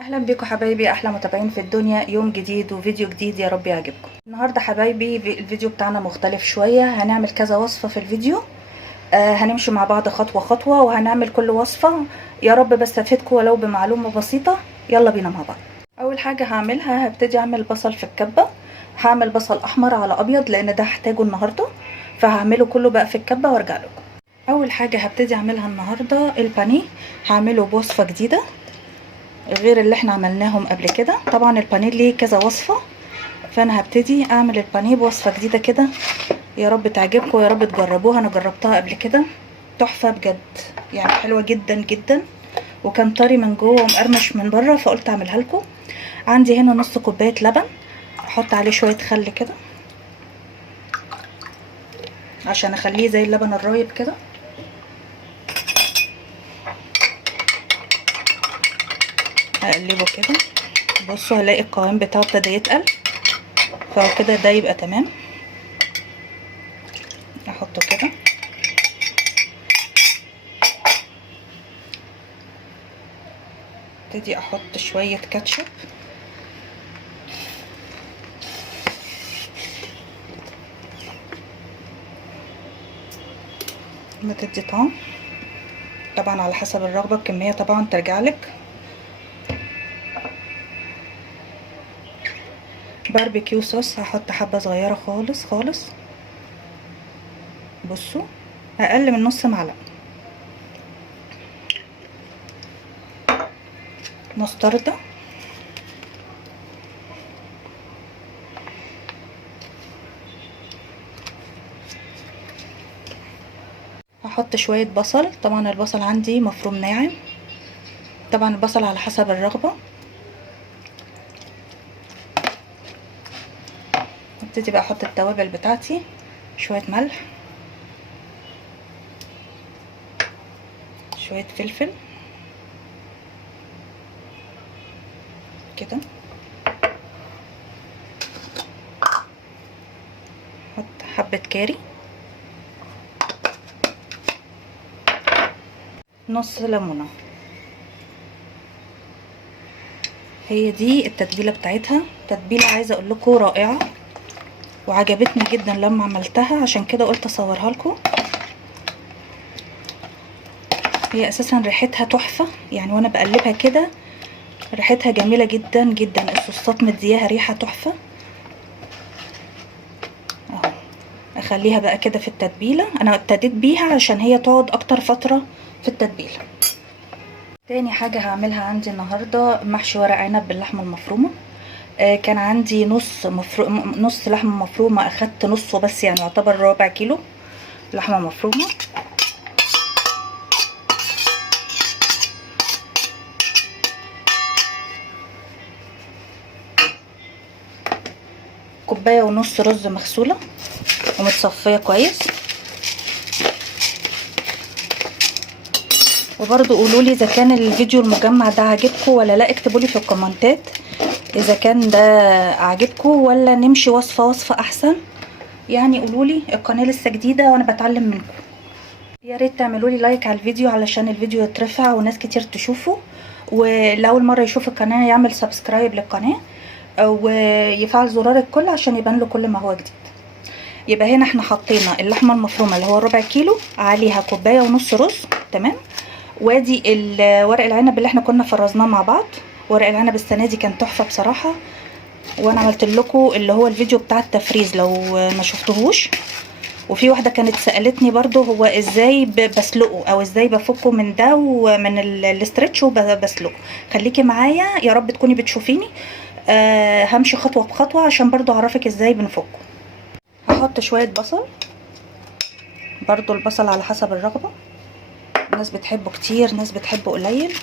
اهلا بيكم حبايبي، احلى متابعين في الدنيا. يوم جديد وفيديو جديد، يا رب يعجبكم. النهارده حبايبي الفيديو بتاعنا مختلف شويه، هنعمل كذا وصفه في الفيديو. هنمشي مع بعض خطوه خطوه وهنعمل كل وصفه. يا رب بستفيدكم ولو بمعلومه بسيطه. يلا بينا مع بعض. اول حاجه هعملها، هبتدي اعمل بصل في الكبه. هعمل بصل احمر على ابيض لان ده هحتاجه النهارده، فهعمله كله بقى في الكبه وارجع لكم. اول حاجه هبتدي اعملها النهارده البانيه. هعمله بوصفه جديده غير اللي احنا عملناهم قبل كده. طبعا البانيه ليه كذا وصفة، فانا هبتدي اعمل البانيه بوصفة جديدة كده. يا رب تعجبكم ويا رب تجربوها، انا جربتها قبل كده تحفة بجد، يعني حلوة جدا جدا، وكان طري من جوه ومقرمش من بره، فقلت اعملها لكم. عندي هنا نص كوباية لبن، احط عليه شوية خل كده عشان اخليه زي اللبن الرايب كده. هقلبه كده، بصوا هلاقي القوام بتاعه ابتدى يتقل، فهو كده ده يبقى تمام. احطه كده، ابتدي احط شوية كاتشب. بتدي طعم، طبعا على حسب الرغبة، الكمية طبعا ترجعلك. باربيكيو صوص هحط حبة صغيرة خالص خالص، بصوا اقل من نص معلقة. مستردة، هحط شوية بصل. طبعا البصل عندي مفروم ناعم، طبعا البصل على حسب الرغبة. ابتدي بقى احط التوابل بتاعتي، شوية ملح، شوية فلفل كده، احط حبة كاري، نص ليمونة. هي دي التتبيلة بتاعتها، تتبيلة عايزة اقول لكم رائعة وعجبتني جدا لما عملتها، عشان كده قلت اصورها لكم. هي اساسا ريحتها تحفة، يعني وانا بقلبها كده ريحتها جميلة جدا جدا، الصوصات مدياها ريحة تحفة. اهو اخليها بقى كده في التتبيلة، انا ابتديت بيها عشان هي تقعد اكتر فترة في التتبيلة. تاني حاجة هعملها عندي النهاردة محشي ورق عنب باللحمة المفرومة. كان عندي نص لحمة مفرومة، اخدت نصه بس، يعني يعتبر ربع كيلو لحمة مفرومة. كوباية ونص رز مغسولة ومتصفية كويس. وبرضو قولولي اذا كان الفيديو المجمع ده عاجبكم ولا لا، اكتبولي في الكومنتات اذا كان ده عاجبكم ولا نمشي وصفة وصفة احسن. يعني قولولي، القناة لسه جديدة وانا بتعلم منكم. يا ريت تعملولي لايك على الفيديو علشان الفيديو يترفع وناس كتير تشوفه، ولأول مرة يشوف القناة يعمل سبسكرايب للقناة ويفعل زرار الكل عشان يبان له كل ما هو جديد. يبقى هنا احنا حطينا اللحمة المفرومة اللي هو ربع كيلو، عليها كوباية ونص رز، تمام. وادي ورق العنب اللي احنا كنا فرزناه مع بعض. ورق العنب السنة دي كان تحفة بصراحة، وانا عملت لكم اللي هو الفيديو بتاع التفريز لو ما شفتهوش. وفي واحدة كانت سألتني برضو هو ازاي بسلقه او ازاي بفكه من ده ومن الاسترتش وبسلقه. خليكي معايا يا رب تكوني بتشوفيني. همشي خطوة بخطوة عشان برضو اعرفك ازاي بنفكه. هحط شوية بصل، برضو البصل على حسب الرغبة، ناس بتحبه كتير ناس بتحبه قليل.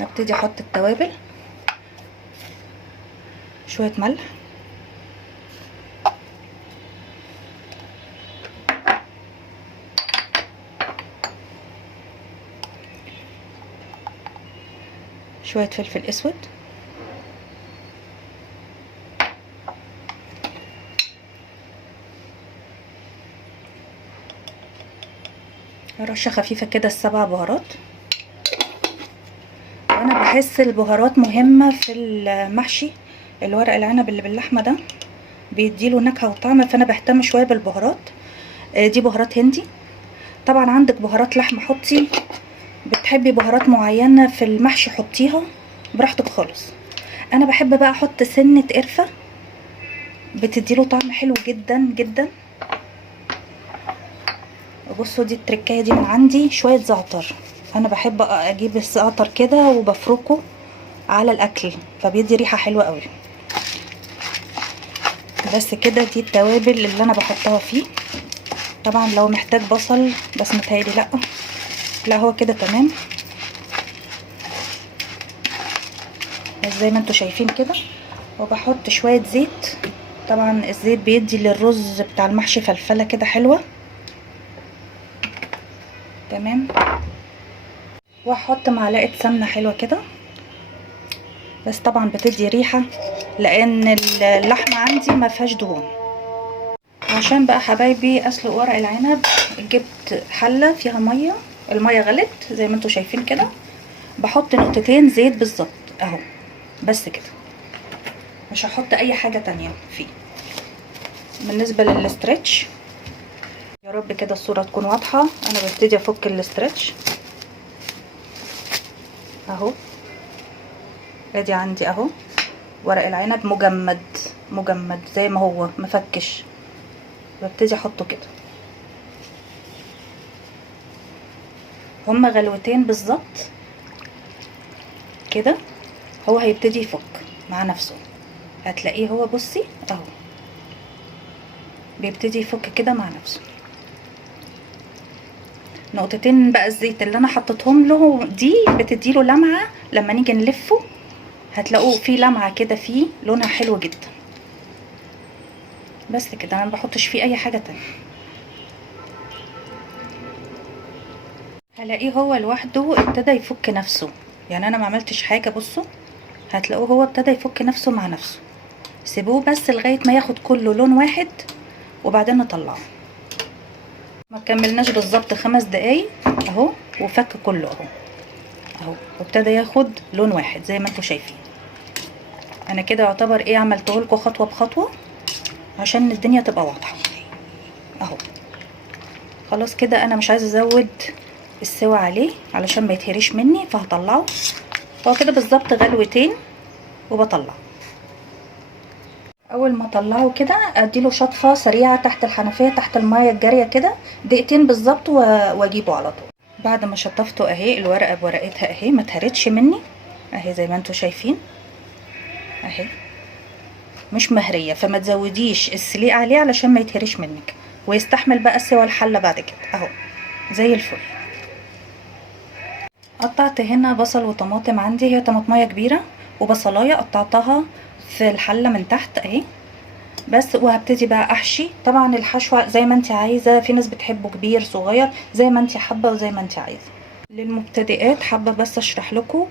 هبتدي احط التوابل، شوية ملح، شوية فلفل اسود، رشه خفيفه كده ال7 بهارات. وانا بحس البهارات مهمه في المحشي. الورق العنب اللي باللحمه ده بيديله نكهه وطعم، فانا بهتم شويه بالبهارات. دي بهارات هندي. طبعا عندك بهارات لحمه حطي، بتحبي بهارات معينه في المحشي حطيها براحتك خالص. انا بحب بقى احط سنه قرفه، بتديله طعم حلو جدا جدا. بصوا دي التركايه دي من عندي، شويه زعتر. انا بحب اجيب الزعتر كده وبفركه على الاكل، فبيدي ريحه حلوه قوي. بس كده دي التوابل اللي انا بحطها فيه. طبعا لو محتاج بصل، بس متهيألي لا هو كده تمام. بس زي ما انتوا شايفين كده. وبحط شويه زيت. طبعا الزيت بيدي للرز بتاع المحشي فلفله كده حلوه. تمام. واحط معلقه سمنه حلوه كده، بس طبعا بتدي ريحه لان اللحمه عندي ما فيهاش دهون. عشان بقى حبايبي اسلق ورق العنب، جبت حله فيها ميه، الميه غلت زي ما انتوا شايفين كده. بحط نقطتين زيت بالظبط اهو، بس كده. مش هحط اي حاجه تانية فيه. بالنسبه للاسترتش، يا رب كده الصوره تكون واضحه. انا ببتدي افك الاسترتش اهو. ادي عندي اهو ورق العنب مجمد زي ما هو مفكش. ببتدي احطه كده، هما غلوتين بالظبط كده. هو هيبتدي يفك مع نفسه، هتلاقيه هو بصي اهو بيبتدي يفك كده مع نفسه. نقطتين بقى الزيت اللي انا حطيتهم له دي بتديله لمعه، لما نيجي نلفه هتلاقوه فيه لمعه كده، فيه لونها حلو جدا. بس كده، انا ما بحطش فيه اي حاجه تانية. هلاقيه هو لوحده ابتدى يفك نفسه، يعني انا ما عملتش حاجه. بصوا هتلاقوه هو ابتدى يفك نفسه مع نفسه. سيبوه بس لغايه ما ياخد كله لون واحد وبعدين نطلعه. ما كملناش بالظبط 5 دقايق اهو، وفك كله اهو وابتدى ياخد لون واحد زي ما انتوا شايفين. انا كده يعتبر ايه، عملته لكم خطوه بخطوه عشان الدنيا تبقى واضحه اهو. خلاص كده، انا مش عايزه ازود السوا عليه علشان ما يتهريش مني، فهطلعه. هو كده بالظبط غلوتين وبطلعه. اول ما اطلعه كده اديله شطفه سريعه تحت الحنفيه تحت الميه الجاريه كده دقيقتين بالظبط، واجيبه على طول. بعد ما شطفته اهي، الورقه بورقتها اهي ما اتهرتش مني اهي زي ما انتوا شايفين اهي، مش مهريه. فما تزوديش السليق عليه علشان ما يتهريش منك، ويستحمل بقى سوى الحله بعد كده اهو زي الفل. قطعت هنا بصل وطماطم، عندي هي طماطميه كبيره وبصلايه قطعتها في الحله من تحت اهي بس. وهبتدي بقى احشي. طبعا الحشوه زي ما انت عايزه، في ناس بتحبه كبير صغير زي ما انت حابه وزي ما انت عايزه. للمبتدئات حابه بس اشرح لكم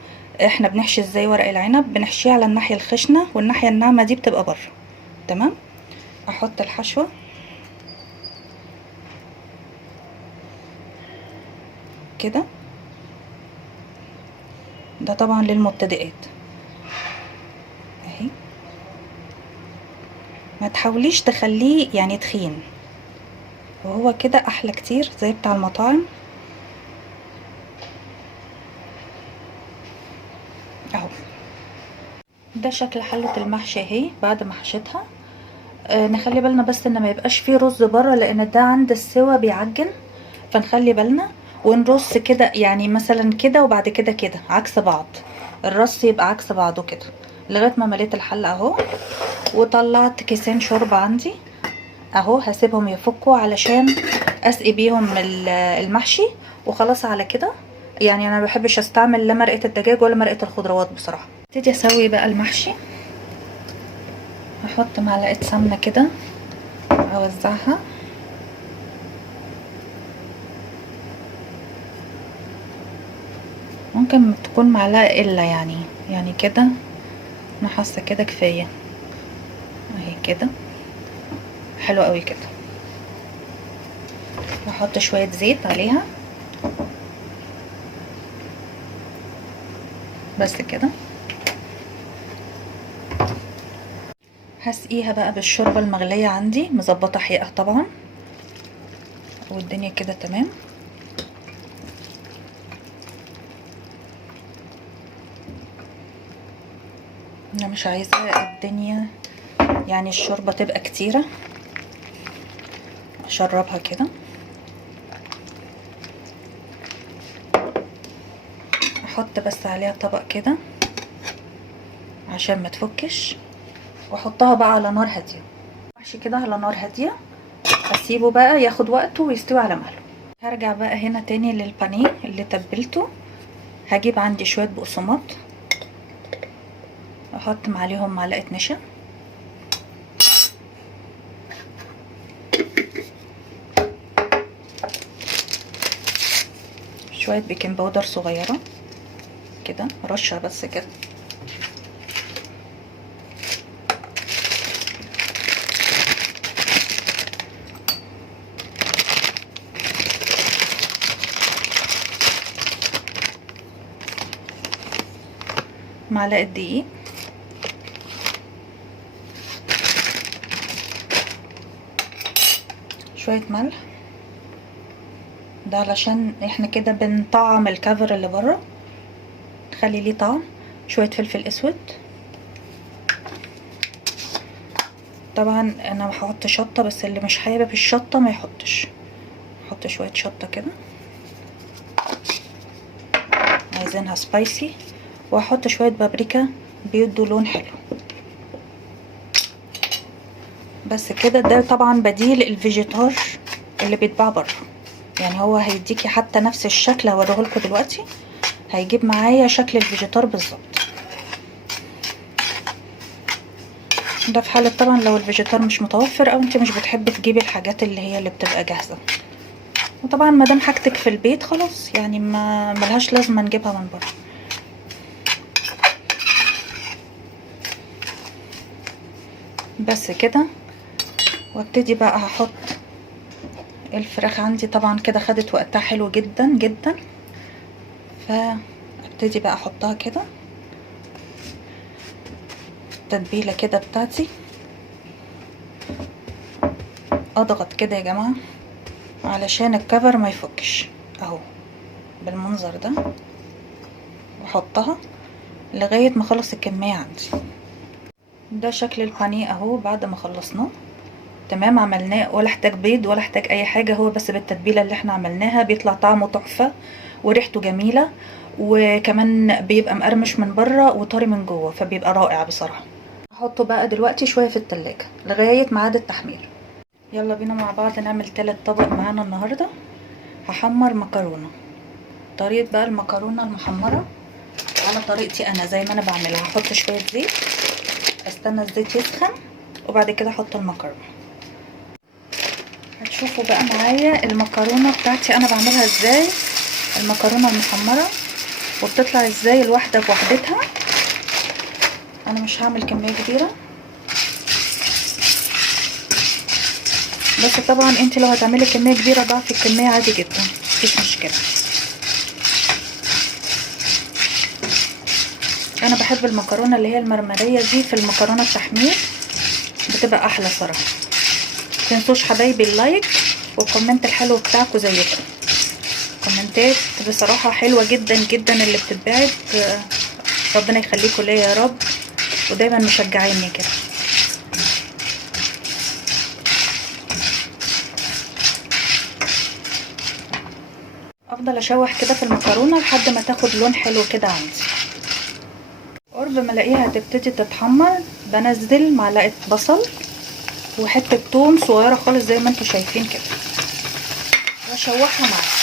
احنا بنحشي ازاي ورق العنب. بنحشيه على الناحيه الخشنه، والناحيه الناعمه دي بتبقى بره. تمام. احط الحشوه كده، ده طبعا للمبتدئات اهي. ما تحاوليش تخليه يعني تخين، وهو كده احلى كتير زي بتاع المطاعم اهو. ده شكل حلة المحشي اهي بعد ما حشيتها. نخلي بالنا بس ان ما يبقاش فيه رز بره، لان ده عند السوا بيعجن، فنخلي بالنا ونرص كده، يعني مثلا كده وبعد كده كده عكس بعض. الرص يبقى عكس بعضه كده لغايه ما مليت الحله اهو. وطلعت كيسين شوربه عندي اهو، هسيبهم يفكوا علشان اسقي بيهم المحشي وخلاص على كده. يعني انا مبحبش استعمل لا مرقه الدجاج ولا مرقه الخضروات بصراحه. ابتدي اسوي بقى المحشي. هحط معلقه سمنه كده اوزعها، ممكن تكون معلقه الا يعني كده. انا حاسه كده كفايه اهي كده، حلو قوي كده. واحط شويه زيت عليها بس كده. هسقيها بقى بالشوربه المغليه عندي، مظبطه حقيقه طبعا، والدنيا كده تمام. انا مش عايزه الدنيا يعني الشوربه تبقى كتيره، اشربها كده. احط بس عليها طبق كده عشان ما تفكش، واحطها بقى على نار هاديه. محشي كده على نار هاديه، اسيبه بقى ياخد وقته ويستوي على مهله. هرجع بقى هنا تاني للبانيه اللي تبلته. هجيب عندي شويه بقسماط، احط عليهم معلقه نشا، شويه بيكنج باودر صغيره كده، رشه بس كده، معلقه دقيق، شويه ملح، ده علشان احنا كده بنطعم الكفر اللي بره، نخلي ليه طعم. شويه فلفل اسود، طبعا انا هحط شطه، بس اللي مش حابب الشطه ما يحطش. احط شويه شطه كده، عايزينها سبايسي. واحط شويه بابريكا بيدوا لون حلو. بس كده. ده طبعا بديل الفيجيتار اللي بيتباع بره، يعني هو هيديكي حتى نفس الشكل، هوريهولكوا دلوقتي، هيجيب معايا شكل الفيجيتار بالظبط. ده في حالة طبعا لو الفيجيتار مش متوفر، او انت مش بتحبي تجيبي الحاجات اللي هي اللي بتبقى جاهزة. وطبعا مادام حاجتك في البيت خلاص، يعني ما ملهاش لازمة نجيبها من بره. بس كده. وابتدي بقى هحط الفراخ عندي، طبعا كده خدت وقتها حلو جدا جدا، فابتدي بقى احطها كده التتبيله كده بتاعتي. اضغط كده يا جماعه علشان الكفر ما يفكش، اهو بالمنظر ده، واحطها لغايه ما اخلص الكميه عندي. ده شكل البانيه اهو بعد ما خلصناه تمام. عملناه ولا احتاج بيض ولا احتاج اي حاجه، هو بس بالتتبيله اللي احنا عملناها بيطلع طعمه تحفه وريحته جميله، وكمان بيبقى مقرمش من بره وطري من جوه، فبيبقى رائع بصراحه. هحطه بقى دلوقتي شويه في التلاجة لغايه ميعاد التحمير. يلا بينا مع بعض نعمل 3 طبق معانا النهارده. هحمر مكرونه. طريقه بقى المكرونه المحمره على طريقتي انا زي ما انا بعملها. هحط شويه زيت، استنى الزيت يسخن، وبعد كده احط المكرونه. هتشوفوا بقى معايا المكرونه بتاعتي انا بعملها ازاي، المكرونه المحمره، وبتطلع ازاي الواحده بوحدتها. انا مش هعمل كميه كبيره، بس طبعا انت لو هتعملي كميه كبيره ضعفي الكميه عادي جدا، مفيش مشكله. انا بحب المكرونه اللي هي المرمريه دي في المكرونه التحمير، بتبقى احلى صراحه. متنسوش حبايبي اللايك والكومنت الحلو بتاعكم زيكم. كومنتات بصراحه حلوه جدا جدا اللي بتتبعت، ربنا يخليكم ليا يا رب، ودايما مشجعيني كده. افضل اشوح كده في المكرونه لحد ما تاخد لون حلو كده عندي. قرب ما الاقيها هتبتدي تتحمر بنزل معلقه بصل وحته توم صغيره خالص زي ما انتم شايفين كده، واشوحها معاها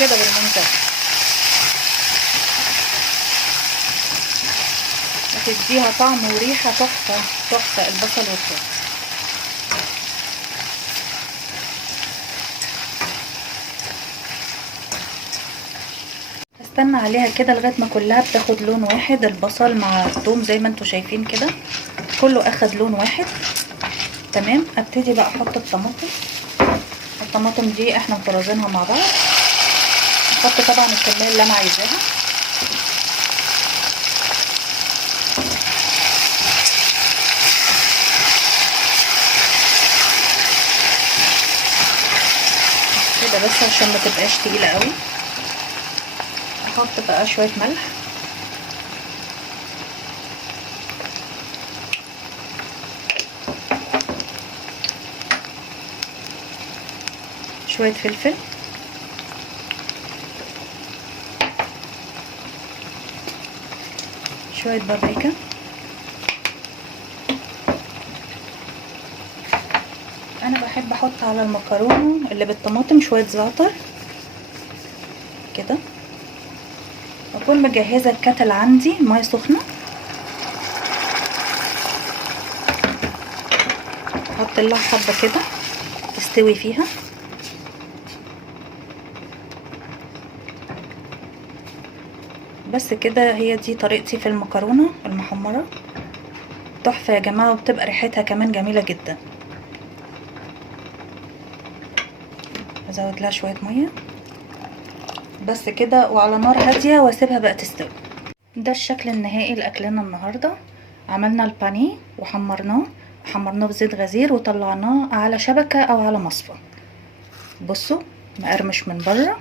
كده بالمنظر، هتديها طعم وريحه تحفه تحفه البصل والثوم. استنى عليها كده لغايه ما كلها بتاخد لون واحد، البصل مع الثوم زي ما انتم شايفين كده كله اخد لون واحد تمام. ابتدي بقى احط الطماطم. الطماطم دي احنا مفرزينها مع بعض. احط طبعا الكميه اللي انا عايزاها. بس عشان ما تبقاش تقيله قوي. احط بقى شويه ملح، شويه فلفل، شويه بابريكا، انا بحب احط على المكرونه اللي بالطماطم شويه زعتر كده. اكون مجهزه الكتل عندي ميه سخنه، احط لها حبه كده تستوي فيها. بس كده، هي دي طريقتي في المكرونه المحمره، تحفه يا جماعه، وبتبقى ريحتها كمان جميله جدا. ازود لها شويه ميه بس كده، وعلى نار هاديه، واسيبها بقى تستوي. ده الشكل النهائي لاكلنا النهارده. عملنا البانيه وحمرناه بزيت غزير، وطلعناه على شبكه او على مصفى. بصوا، مقرمش من بره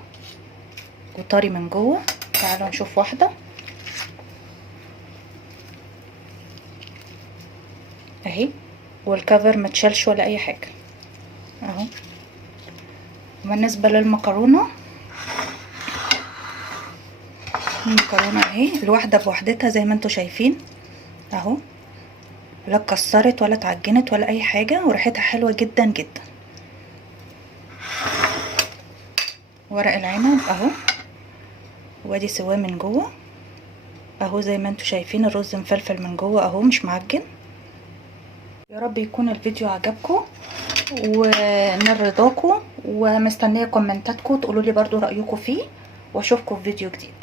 وطري من جوه. تعالوا نشوف واحده اهي، والكفر متشالش ولا اي حاجه اهو. بالنسبه للمكرونه، المكرونه اهي الواحده بوحدتها زي ما انتوا شايفين اهو، لا اتكسرت ولا اتعجنت ولا اي حاجه، وريحتها حلوه جدا جدا. ورق العنب اهو، وادي سواه من جوه اهو زي ما انتوا شايفين، الرز مفلفل من جوه اهو مش معجن. يا رب يكون الفيديو عجبكم ونال رضاكم، ومستنيه كومنتاتكم تقولوا لي برضو رايكم فيه، واشوفكم في فيديو جديد.